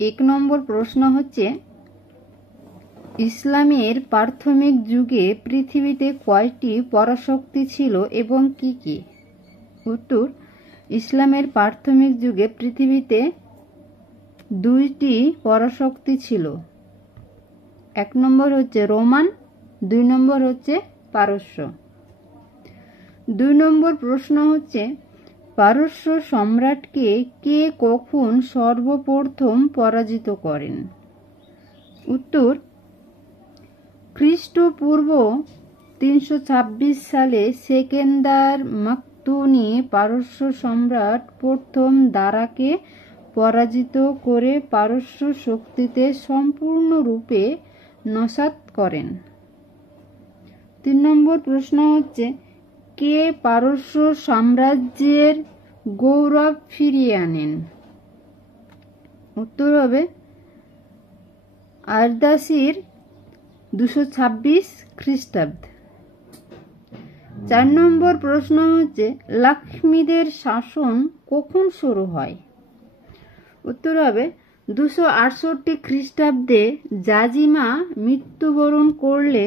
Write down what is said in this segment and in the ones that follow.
এক নম্বর প্রশ্ন হচ্ছে, ইসলামের প্রাথমিক যুগে পৃথিবীতে কয়টি পরাশক্তি ছিল এবং কি কি? উত্তর, ইসলামের প্রাথমিক যুগে পৃথিবীতে 2টি পরাশক্তি ছিল। এক নম্বর হচ্ছে রোমান, 2 নম্বর হচ্ছে পারস্য। 2 নম্বর প্রশ্ন হচ্ছে, পারস্য সম্রাটকে কে কখন সর্বপ্রথম পরাজিত করেন? উত্তর, খ্রিস্টপূর্ব 326 সালে সেকেন্দার মাকদুনি পারস্য সম্রাট প্রথম দারাকে পরাজিত করে পারস্য শক্তিতে সম্পূর্ণরূপে নস্যাৎ করেন। 3 নম্বর প্রশ্ন হচ্ছে, কে পারস্য সাম্রাজ্যের গৌরব ফিরিয়ে আনেন? উত্তর হবে আরদাসির 226 খ্রিস্টাব্দ। 4 নম্বর প্রশ্ন হচ্ছে, লাক্ষ্মীদের শাসন কখন শুরু হয়? উত্তর হবে 268 খ্রিস্টাব্দে জাজিমা মৃত্যুবরণ করলে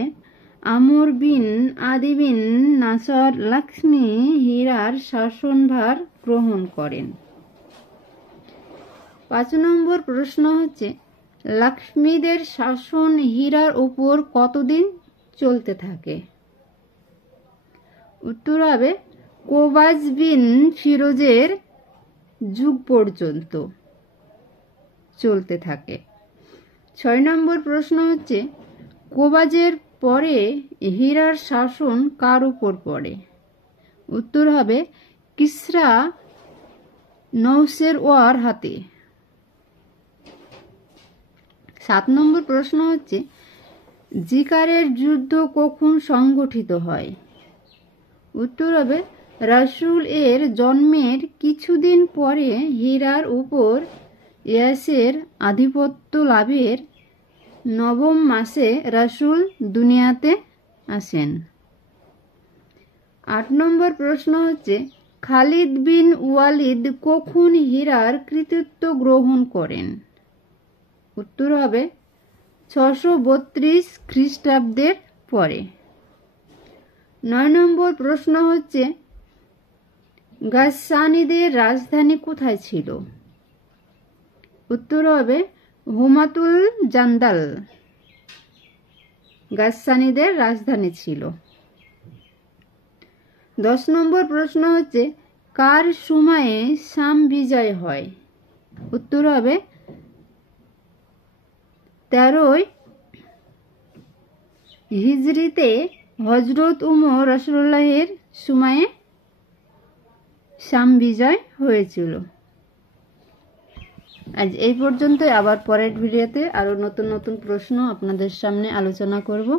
আমর বিন আদি বিন নাসর লক্ষ্মী হীরার শাসনভার গ্রহণ করেন। 5 নম্বর প্রশ্ন হচ্ছে, লক্ষ্মীদের শাসন হীরার উপর কতদিন চলতে থাকে? উত্তর হবে কোবাজ বিন ফিরোজের যুগ পর্যন্ত চলতে থাকে। 6 নম্বর প্রশ্ন হচ্ছে, কোবাজের পরে হীরার শাসন কার উপর পড়ে? উত্তর হবে কিসরা নৌশেরওয়ার হাতে। 7 নম্বর প্রশ্ন হচ্ছে, জিকারের যুদ্ধ কখন সংগঠিত হয়? উত্তর হবে রাসূল এর জন্মের কিছুদিন পরে হীরার উপর ইয়াসের আধিপত্য লাভের 9ম মাসে রাসূল দুনিয়াতে আসেন। 8 নম্বর প্রশ্ন হচ্ছে, খালিদ বিন ওয়ালিদ কখন হীরার কৃতিত্ব গ্রহণ করেন? উত্তর হবে 632 খ্রিস্টাব্দের পরে। 9 নম্বর প্রশ্ন হচ্ছে, গাসসানীদের রাজধানী কোথায় ছিল? উত্তর হবে হুমাতুল জান্দাল গাসসানীদের রাজধানী ছিল। 10 নম্বর প্রশ্ন হচ্ছে, কার সময়ে শাম বিজয় হয়? উত্তর হবে 13 হিজরিতে হযরত উমর রাসূলুল্লাহের সময়ে শাম বিজয় হয়েছিল। আজ এই পর্যন্ত। আবার পরের ভিডিওতে আরো নতুন নতুন প্রশ্ন আপনাদের সামনে আলোচনা করব।